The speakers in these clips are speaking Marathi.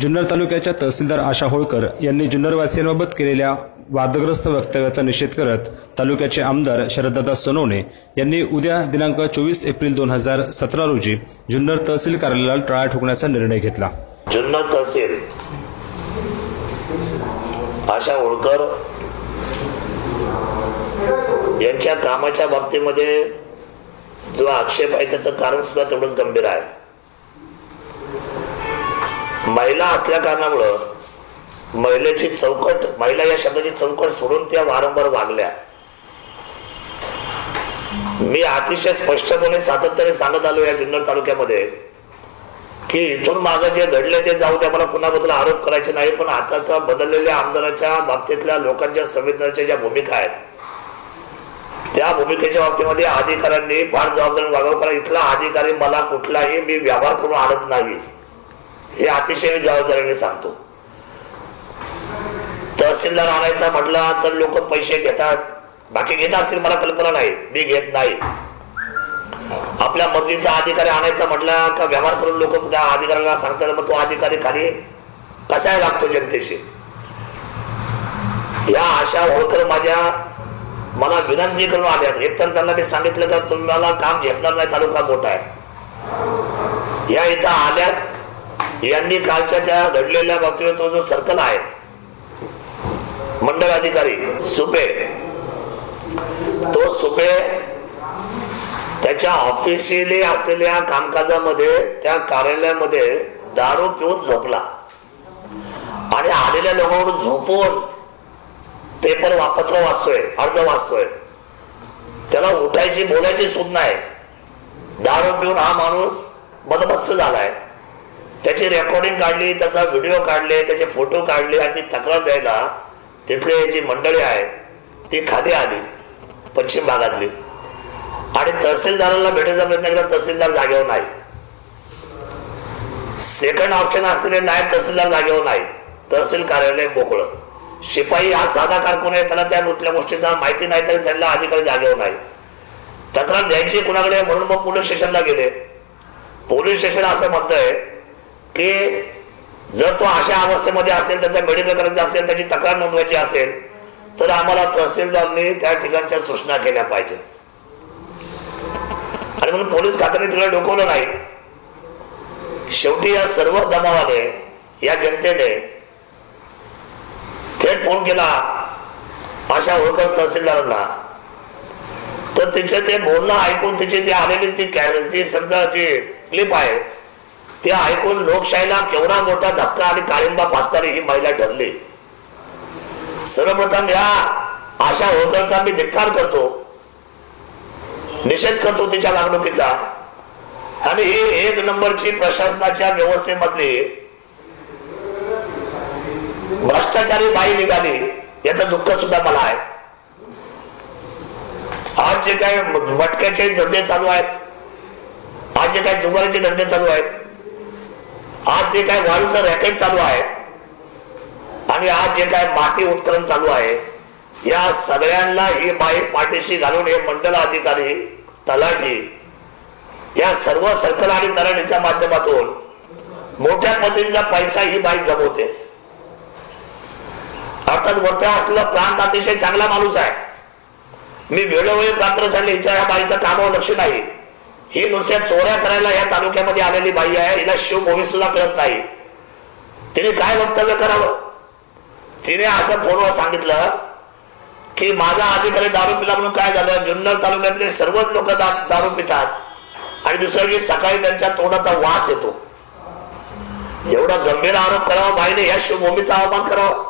जुन्नर तालुक्याच्या तहसीलदार आशा होळकर यांनी जुन्नरवासियांबाबत केलेल्या वादग्रस्त वक्तव्याचा निषेध करत तालुक्याचे आमदार शरददादा सोनवणे यांनी उद्या दिनांक 24 एप्रिल 2017 रोजी जुन्नर तहसील कार्यालयाला टाळा ठोकण्याचा निर्णय घेतला। जुन्नर तहसील आशा होळकर यांच्या कामाच्या बाबतीमध्ये जो आक्षेप आहे त्याचं कारण सुद्धा तेवढंच गंभीर आहे। महिला असल्या कारणामुळे महिलेची चौकट, महिला या शब्दाची चौकट सोडून त्या वारंवार वागल्या। मी अतिशय स्पष्टपणे सातत्याने सांगत आलो या जुन्नर तालुक्यामध्ये की इथून मागे जे घडले ते जाऊ द्या, मला कुणाबद्दल आरोप करायचे नाही, पण आताचा बदललेल्या आमदाराच्या बाबतीतल्या लोकांच्या संवेदनाच्या ज्या भूमिका आहेत त्या भूमिकेच्या बाबतीमध्ये अधिकाऱ्यांनी फार जबाबदारीने वागावं। कारण इथला अधिकारी मला कुठलाही मी व्यवहार करून आणत नाही, हे अतिशय जबाबदारीने सांगतो। तहसीलदार आणायचा म्हटला तर लोक पैसे घेतात, बाकी घेत असतील मला कल्पना नाही, मी घेत नाही। आपल्या मर्जीचा अधिकारी आणायचा म्हटला का व्यवहार करून लोक त्या अधिकाऱ्याला सांगतात, मग तो अधिकारी खाली कसा लागतो जनतेशी। या आशा होळकर मला विनंती करून आल्या। एकतर त्यांना मी सांगितलं का तुम्हाला काम झेपणार नाही, तालुका मोठा आहे। या इथं आल्यात, यांनी कालच्या त्या घडलेल्या बाबतीवर तो जो सर्कल आहे मंडळ अधिकारी सुपे, तो सुपे त्याच्या ऑफिशियली असलेल्या कामकाजामध्ये त्या कार्यालयामध्ये दारू पिऊन झोपला आणि आलेल्या लोकांकडून झोपून पेपर पत्र वाचतोय, अर्ज वाचतोय। त्याला उठायची बोलायची सूद नाही। दारू पिऊन हा माणूस मदमस्त झालाय। त्याची रेकॉर्डिंग काढली, त्याचा व्हिडिओ काढले, त्याचे फोटो काढले आणि ती तक्रार द्यायला तिथली जी मंडळी आहे ती खाली आली पश्चिम भागातली आणि तहसीलदाराला भेटायचा प्रयत्न केला, तहसीलदार जागेवर नाही। सेकंड ऑप्शन असलेले नायब तहसीलदार जागेवर नाही, तहसील कार्यालय मोकळं। शिपाई हा साधा कारकून आहे, त्याला त्या कुठल्या गोष्टीचा माहिती नाही तरी सांगितलं अधिकारी जागेवर नाही। तक्रार द्यायची कुणाकडे म्हणून मग पोलीस स्टेशनला गेले। पोलीस स्टेशन असं म्हणतंय की जर तो अशा अवस्थेमध्ये असेल, त्याचा मेडिकल करायचं असेल, त्याची तक्रार नोंदवायची असेल तर आम्हाला तहसीलदारने त्या ठिकाणच्या सूचना केल्या पाहिजे आणि म्हणून पोलीस खात्याने तिला डोकवलं नाही। शेवटी या सर्व जमावाने, या जनतेने थेट फोन केला आशा होळकर तहसीलदारांना, तर तिचे ते बोलणं ऐकून तिची ती आलेली ती समजा जी क्लिप आहे ते ऐकून लोकशाहीला केवढा मोठा धक्का आणि काळिंबा फासणारी ही महिला ठरली। सर्वप्रथम या आशा होळकरचा मी धिक्कार करतो, निषेध करतो तिच्या वागणुकीचा। आणि ही एक नंबरची प्रशासनाच्या व्यवस्थेमधली भ्रष्टाचारी बाई निघाली, याचं दुःख सुद्धा मला आहे। आज जे काय मटक्याचे धंदे चालू आहेत, आज जे काय जुगाराचे धंदे चालू आहेत, आज जे काय वाळूचं रॅकेट चालू आहे आणि आज जे काय माती उत्खनन चालू आहे, या सगळ्यांना ही बाई पाठीशी घालून हे मंडल अधिकारी, तलाठी, या सर्व सर्कल आणि तलाठीच्या माध्यमातून मोठ्या पद्धतीचा पैसा ही बाई जमवते। अर्थात वरत्या असलेला प्रांत अतिशय चांगला माणूस आहे, मी वेळोवेळी प्रांत सांगले हिच्या या बाईचं कामावर लक्ष नाही। ही नुसत्या चोऱ्या करायला या तालुक्यामध्ये आलेली बाई आहे, हिला शिवभूमी सुद्धा कळत नाही। तिने काय वक्तव्य करावं? तिने असं फोनवर सांगितलं की माझा अधिकारी दारू पिला म्हणून काय झालं, जुन्नर तालुक्यातले सर्वच लोक दारू पितात आणि दुसऱ्या दिवशी सकाळी त्यांच्या तोंडाचा वास येतो। एवढा गंभीर आरोप करावा बाईने, या शिवभूमीचा अवमान करावा।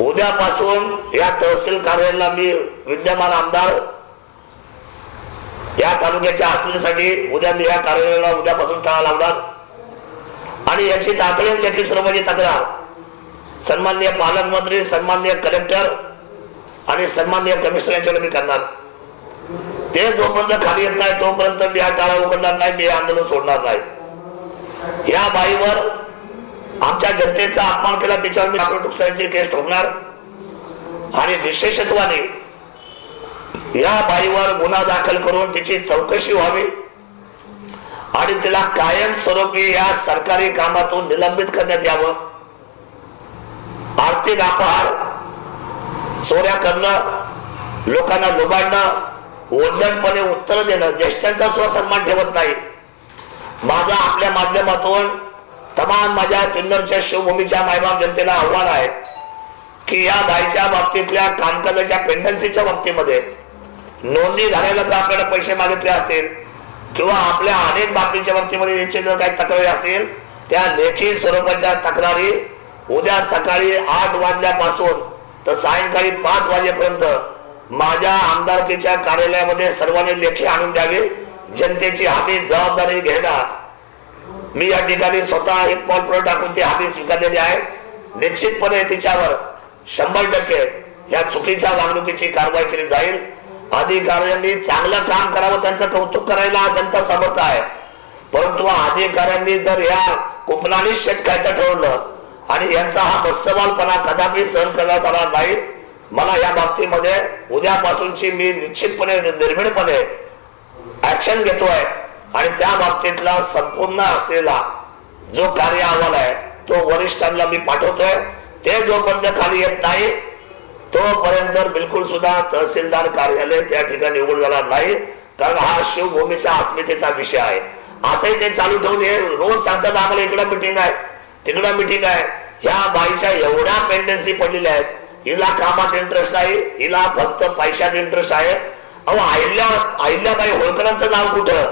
उद्यापासून या तहसील कार्यालयाला मी विद्यमान आमदार या तालुक्याच्या आसनीसाठी उद्या मी या कार्यालयाला उद्यापासून टाळा लावणार आणि याची तातडीने लेखी स्वरूपाची तक्रार सन्माननीय पालकमंत्री, सन्माननीय कलेक्टर आणि सन्माननीय कमिशनर यांच्याकडे मी करणार। ते जोपर्यंत खाली येत नाही तोपर्यंत मी हा टाळा उघडणार नाही, मी हे आंदोलन सोडणार नाही। या बाईवर आमच्या जनतेचा अपमान केला, त्याच्यावर मी नुकसानीची केस ठोकणार आणि विशेषत्वाने या बाईवर गुन्हा दाखल करून तिची चौकशी व्हावी आणि तिला कायमस्वरूपी या सरकारी कामातून निलंबित करण्यात यावं. आर्थिक अपहार, चोऱ्या करणं, लोकांना लुबाडणं, उद्धटपणे उत्तर देणं, ज्येष्ठांचा स्वसन्मान ठेवत नाही. माझा आपल्या माध्यमातून तमाम माझ्या जुन्नरच्या शिवभूमीच्या मायबाप जनतेला आव्हान आहे की या बाईच्या बाबतीतल्या कामकाजाच्या पेंडन्सीच्या बाबतीमध्ये नोंदी घालायला जर आपल्याला पैसे मागितले असतील किंवा आपल्या अनेक बाबतीच्या बाबतीमध्ये यांची जर काही तक्रारी असतील, त्या लेखी स्वरूपाच्या तक्रारी उद्या सकाळी 8 वाजल्यापासून तर सायंकाळी 5 वाजेपर्यंत माझ्या आमदारकीच्या कार्यालयामध्ये सर्वांनी लेखी आणून द्यावी. जनतेची हमी जबाबदारी घेणार. मी या ठिकाणी स्वतः एक पाऊल पुढे टाकून ती हमी स्वीकारलेली आहे. निश्चितपणे तिच्यावर 100% या चुकीच्या वागणुकीची कारवाई केली जाईल. अधिकाऱ्यांनी चांगलं काम करावं, त्यांचं कौतुक करायला जनता समर्थ आहे, परंतु अधिकाऱ्यांनी जर या कुपनाने शेत खायचं ठरवलं आणि यांचा हा मस्तवालपणा कदापि सहन करण्यात येणार नाही. मला या बाबतीमध्ये उद्यापासूनची मी निश्चितपणे निर्भीडपणे ऍक्शन घेतोय आणि त्या बाबतीतला संपूर्ण असलेला जो कार्य अहवाल आहे तो वरिष्ठांना मी पाठवतोय. ते जोपर्यंत खाली येत नाही तोपर्यंत बिलकुल सुद्धा तहसीलदार कार्यालय त्या ठिकाणी उघड जाणार नाही, कारण हा शिवभूमीच्या अस्मितेचा विषय आहे. असंही ते चालू ठेवून हे रोज सांगतात आम्हाला इकडं मिटिंग आहे तिकडं मिटिंग आहे. ह्या बाईच्या एवढ्या पेंडन्सी पडलेल्या आहेत, हिला कामात इंटरेस्ट आहे, हिला फक्त पैशात इंटरेस्ट आहे. अहो अहिल्याबाई होळकरांचं नाव कुठं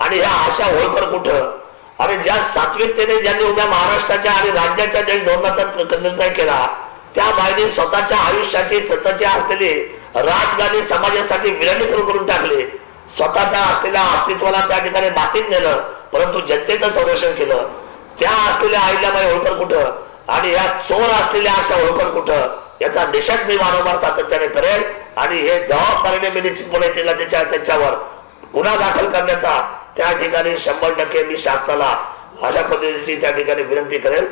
आणि ह्या आशा होळकर कुठं? अरे ज्या सात्विकतेने ज्यांनी उभ्या महाराष्ट्राच्या आणि राज्याच्या ज्या धोरणाचा निर्णय केला त्या बाईने स्वतःच्या आयुष्याची स्वतःची असलेली राजकारणी समाजासाठी विलीनीकरण करून टाकले. स्वतःच्या असलेल्या अस्तित्वाला त्या ठिकाणी मातीत नेलं, परंतु जनतेचं संरक्षण केलं. त्या असलेल्या अहिल्याबाई होळकर कुठं आणि या चोर असलेल्या आशा होळकर कुठं, याचा निषेध मी वारंवार सातत्याने करेल आणि हे जबाबदारीने मी निश्चितपणे त्याच्यावर गुन्हा दाखल करण्याचा त्या ठिकाणी 100% मी शासनाला अशा पद्धतीची त्या ठिकाणी विनंती करेल.